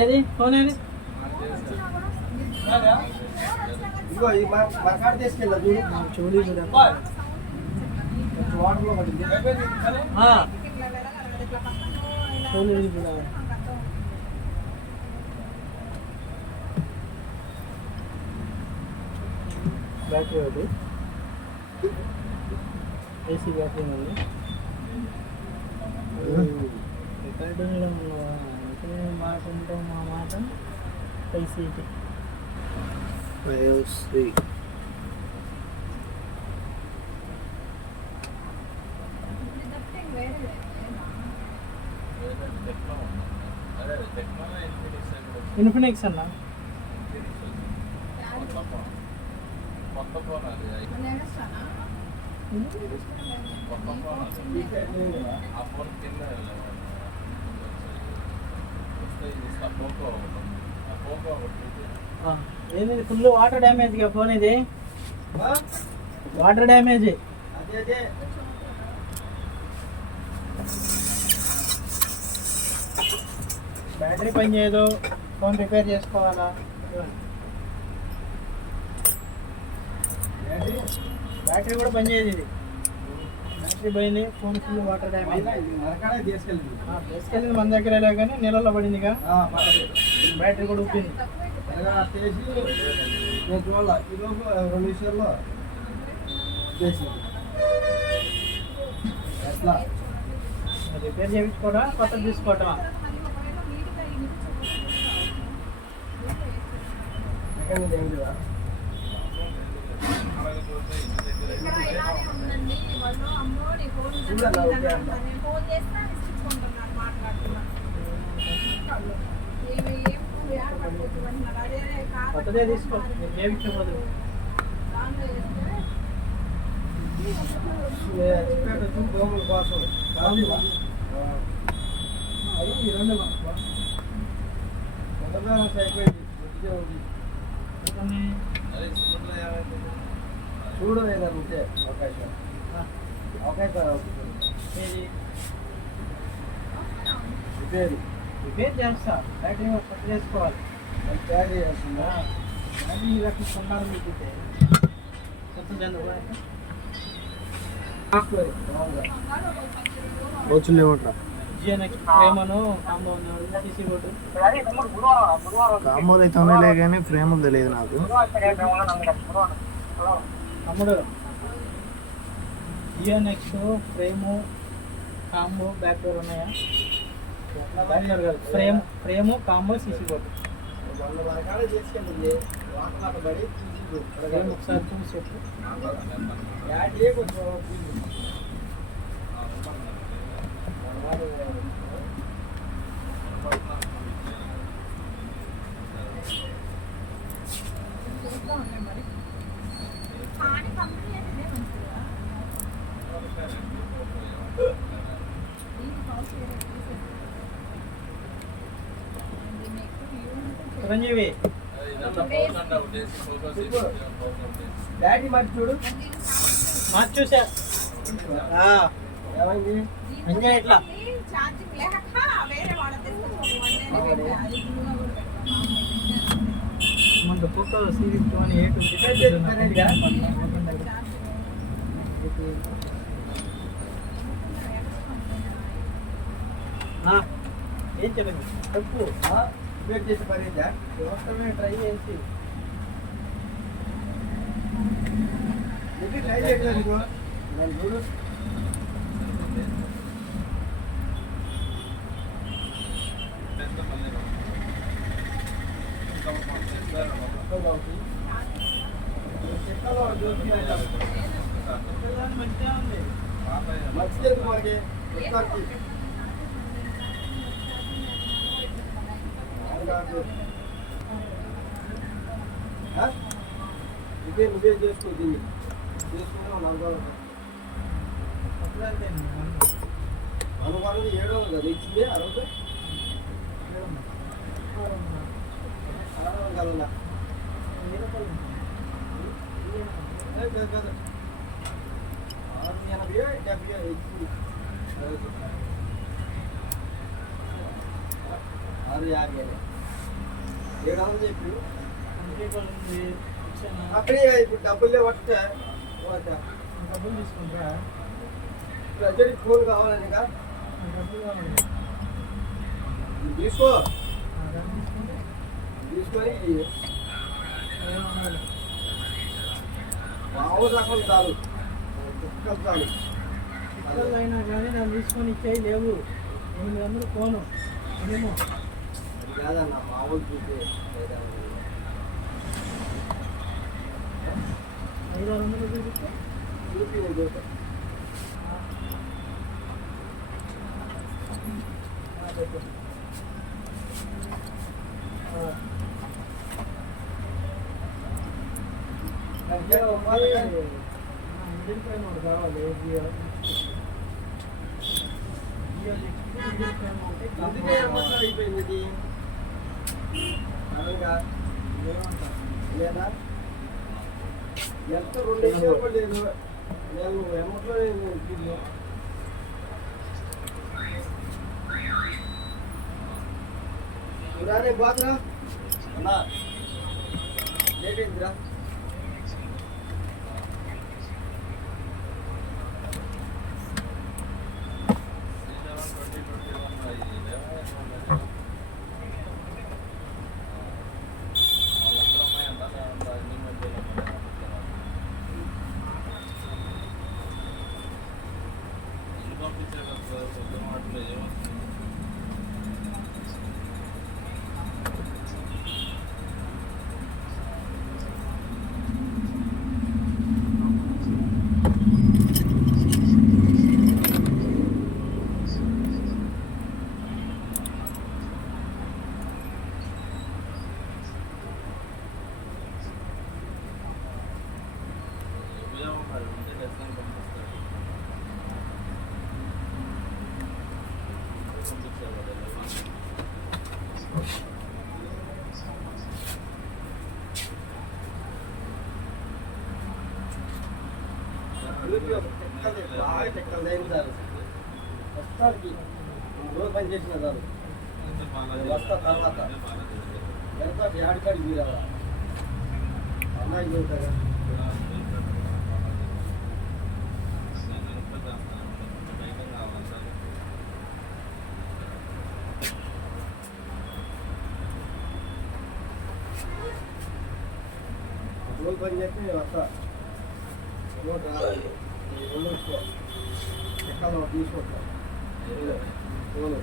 ఏది ఫోన్ ఏది చూడు చూడ చూడు చూడ బ్యాటరీ ఒకటి ఏసీ బ్యాటరీ ఉంది రికార్డింగ్లో ఉన్నావా అంటే మాట ఉంటావు మా మాట ఐసీటీ ఇన్ఫినిక్స్ అన్న కొత్త ఫోన్ అది ఆ ఫోన్ కింద ఏంది ఫుల్ వాటర్ డ్యామేజ్ గా ఫోన్ ఇది వాటర్ డ్యామేజ్ బ్యాటరీ పని చేయదు ఫోన్ రిపేర్ చేసుకోవాలా బ్యాటరీ కూడా పని చేయదు ఇది బ్యాటరీ పోయింది ఫోన్ ఫుల్ వాటర్ డ్యామేజ్ తీసుకెళ్ళింది మన దగ్గర కానీ నీళ్ళలో పడిందిగా బ్యాటరీ కూడా ఉప్పింది రిపేర్ చేయించుకోవడం కొత్తది తీసుకోవటం కొత్తదే తీసుకో చేయించబోదు దోమల కోసం అది రెండు చూడు ఉంటే అవకాశం రిపేర్ చేస్తా బ్యాటరీ కొత్త చేసుకోవాలి బ్యాటరీ చేస్తుందా బ్యాటరీ రకం కొన్నాడు మీకు వచ్చులేమంటారా కాంబోలు అయితే ఉన్నాయిలే కానీ ఫ్రేములు తెలియదు నాకు తమ్ముడు Jio next frame combo back door ఉన్నాయా ఫ్రేము కాంబో సీసీ బోర్డు ఒకసారి చూసి చిరంజీవి డాడీ మరి చూడు మార్చి చూసా ఎంజాయ్ ఎట్లా మన ఫోటో సిరీస్ ఏం చెప్పండి తప్పు వెయిట్ చేసి పడిందా వ్యవస్థమే ట్రై చేసి ట్రై చేయలేదు నేను చూడు మంచిగా ఉంది మంచిది మనకి నువ్వే చేసుకో దీన్ని చేసుకుంటాం అనుకోవాలి 7 కదా ఇచ్చింది 60 కలనా అక్కడే ఇప్పుడు డబ్బులు పట్టే డబ్బులు తీసుకుంటా ప్రజలకి ఫోన్ కావాలని డబ్బులు కావాలి తీసుకో డబ్బులు తీసుకుంటే తీసుకొని ఏమన్నా మామూలు రకం చాలు కుక్కలు చాలు పిల్లలు అయినా కానీ నన్ను తీసుకొని ఇచ్చేయి లేవు 800 ఫోను ఏమో అది కాదన్న మామూలు చూసే 500 చూపిస్తే చూపి నేను చూసా మిడిల్ టైం ఒకటి కావాలి అందుకే ఏమన్నా అయిపోయింది ఇది అనగా లేదా ఎంత 2 సేపు లేదు నేను ఎమ్మట్లో నేను రానే బాత్రా అన్నా లేట్ అయిందిరా బాగా టెక్కలు అయింది వస్తానికి రోజు పని చేసిన చాలు వస్తా తర్వాత ఎంత ఆడికాడికి మీరు అమ్మాయి చదువుతారా రోజు పని చేస్తే నేను వస్తా ఎక్కడ తీసుకుంటాం ఫోను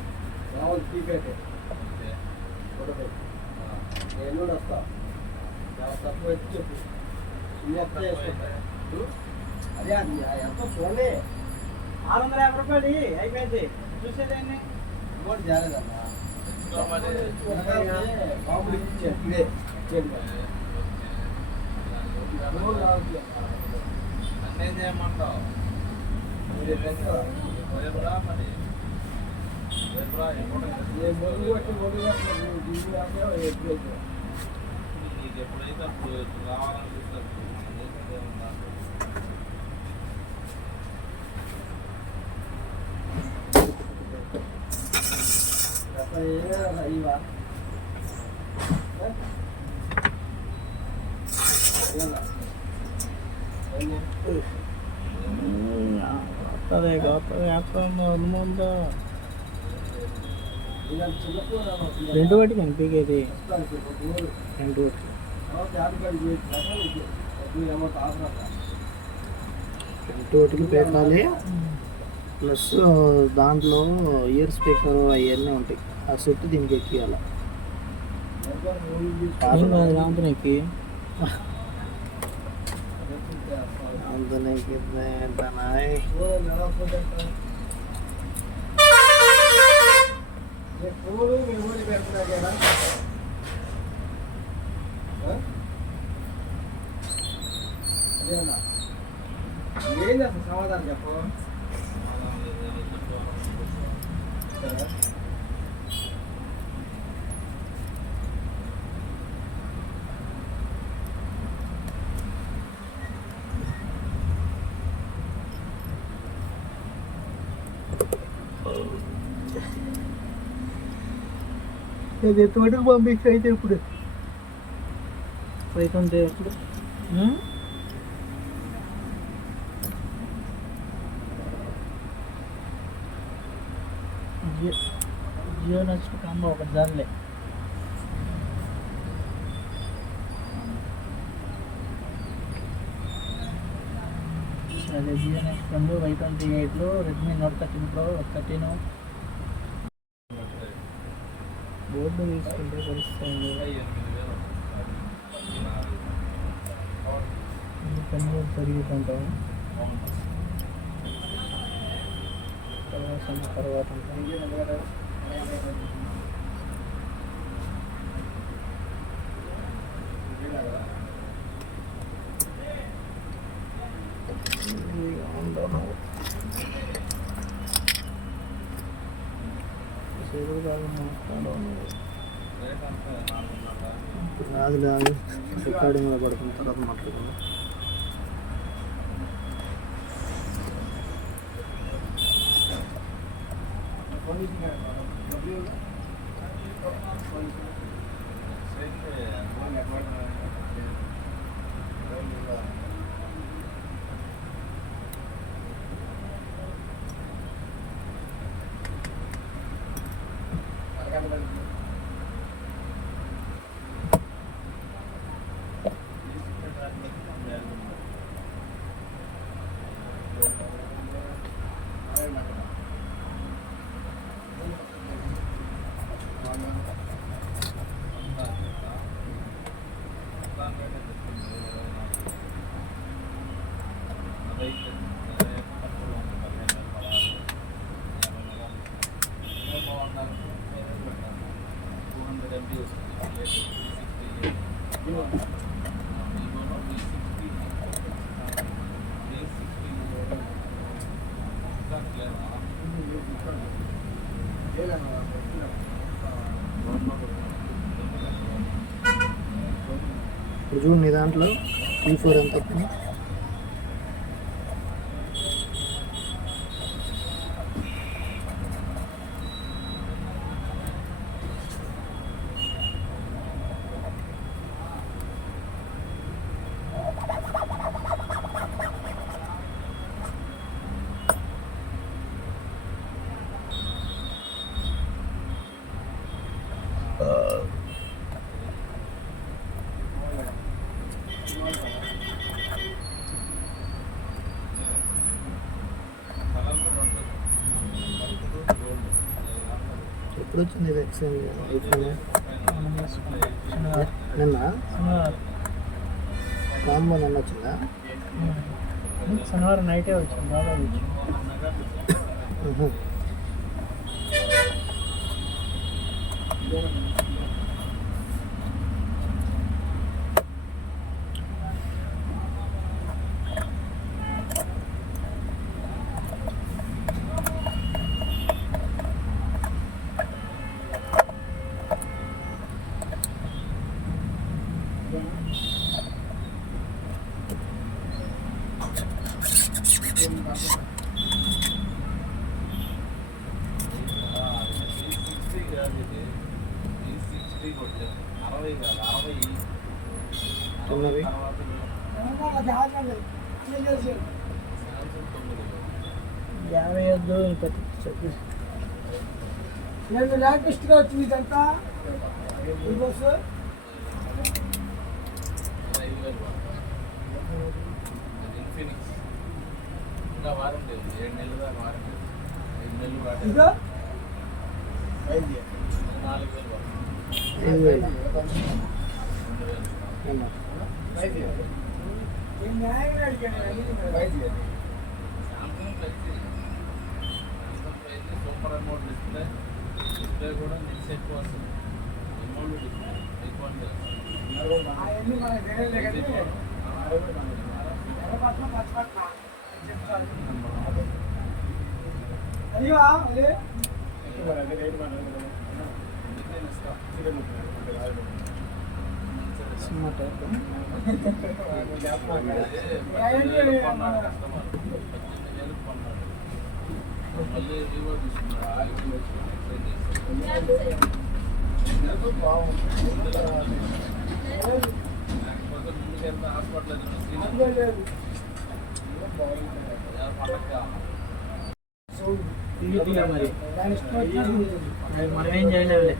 రావాలి తీపెట్టే నేను వస్తా తక్కువ ఎత్తి చెప్పు మొత్తం వేసుకుంటా అదే అది ఎంత చూడండి 650 రూపాయలు అయిపోయింది చూసేదాన్ని ఇంకోటి జాగ్రత్త మామూలు ఇచ్చే అన్నేం చేయమంటావు రేపురా మరి రేపురా నీకు ఎప్పుడైతే అప్పుడు రావాలనిపిస్తే ఇవా ముందు రెండు వాటి కనిపించేది రెండు వాటికి పెట్టాలి ప్లస్ దాంట్లో ఇయర్ స్పీకర్ అవన్నీ ఉంటాయి ఆ సెట్ దీనికి ఎక్కియాలి దాంతోకి ఏంది అసలు సమాధానం చెప్పు ఇది తోటకు పంపించి అయితే ఇప్పుడు 520 ఎప్పుడు జియో నెక్స్ట్ కాంబో ఒకటి దానిలే అదే జియో నెక్స్ట్ 2 Y28లో రెడ్మీ నోట్ 13 ప్రో 13 బోర్డు తీసుకుంటే తెలుస్తుంది పని పెరుగుతుంటాం తర్వాత రాదు లేదు రికార్డింగ్లో పడుతుంది తర్వాత మాట్లాడుకుందాం. ఇప్పుడు చూడు నీ దాంట్లో P4 ఎంత వస్తుంది? ఎప్పుడు వచ్చింది ఇది ఎక్స్చేంజ్ అయిపోయింది నిన్న కాంబో నిన్న వచ్చిందా? శనివారం నైటే వచ్చింది బాగా వచ్చింది. ఉన్నది యాభై వద్దు లేటెస్ట్గా వచ్చింది ఇదంతా ఇంకా వారం లేదు 7 నెలలు దాకా వారం 5 నెలలు వాడే 4,000 సూపర్ అమౌంట్ డిస్ప్లే కూడా నెక్స్ట్ ఎక్కువ వస్తుంది అమౌంట్ డిస్ప్లే ఎక్కువ మళ్ళీ రివ్యూ తీసుకున్నాడు ఆయిల్ వేసుకొని లేకపోతే ముందుకెళ్తే హాస్పిటల్ పండగ తీయగా మరి అది మనం ఏం చేయలేవులే.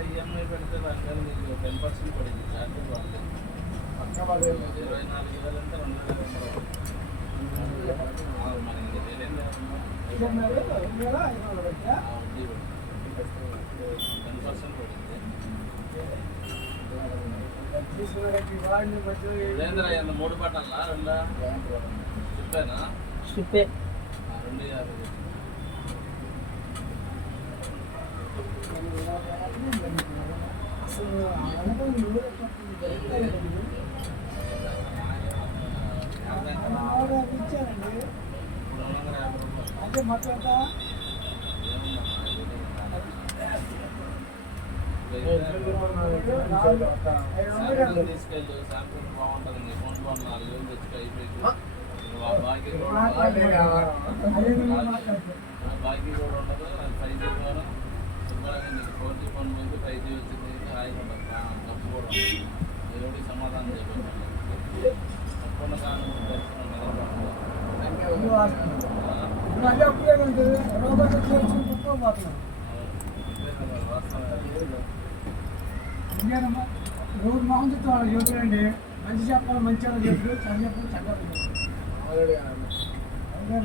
ఈఎంఐ పెడితే దానికన్నా నీకు 10% పడింది ఛార్జెస్ పడుతుంది 24,000 అంటే 2,000 మనకి ఇంకా తెలియదు 10% పడింది. సురేంద్ర ఎంత 3 పట్టాలా 2 చెప్పానా స్ట్రిప్పే 250 అంటే మాట్లాడతా తీసుకెళ్ళు శాంపుల్ బాగుంటుంది నీ ఫోన్లో 4,000 తెచ్చుకో అయిపోయి బాకీ కూడా ఉండదు అది 5G ద్వారా శుభ్రంగా నీకు 4G ఫోన్ ముందు 5G వచ్చింది హాయిగా ఉండదు తప్పు కూడా ఉండదు దేవుడికి సమాధానం చెప్పాలి తప్పకుండా కానీ రోజు మామూలు చెప్తాను చెబుతానండి మంచి చెప్పాలి మంచిగా చెప్పు చెడు చెప్పాలి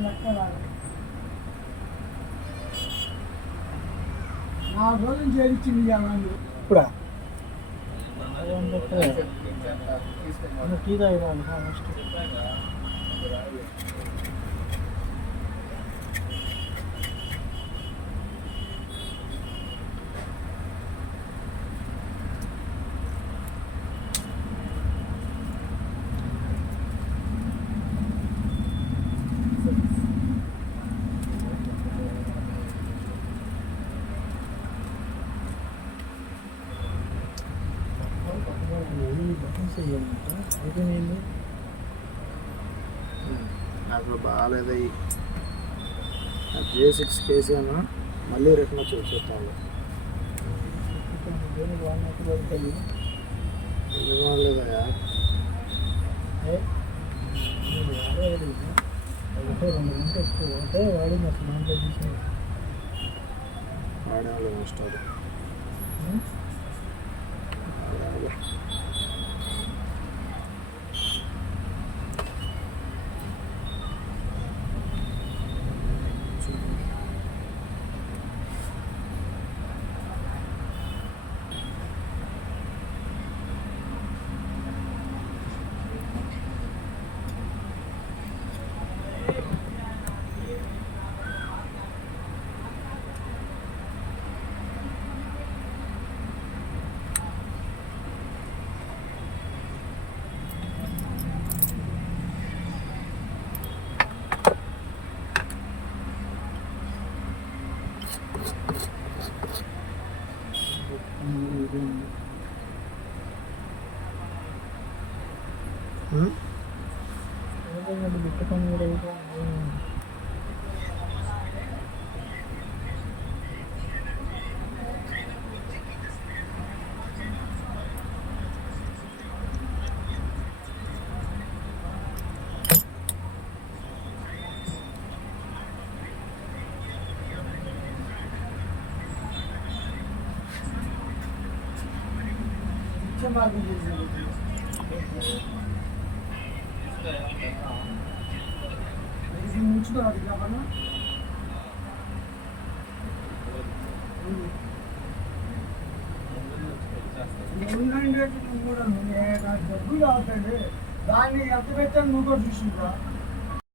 చక్కగా నా రోజులు చేయించింది ఇప్పుడా టీ తాగిరాలి ఫస్ట్. నాకు బాగాలేదు J6 కేసీను మళ్ళీ రిటర్న్ వచ్చి వచ్చేస్తాను బాగాలేదా వాడేవాళ్ళు వస్తారు పెట్టుకొని కూడా డబ్బులు అవుతాయండి దాన్ని ఎంత పెట్టాను నువ్వు కూడా చూసుకుంటా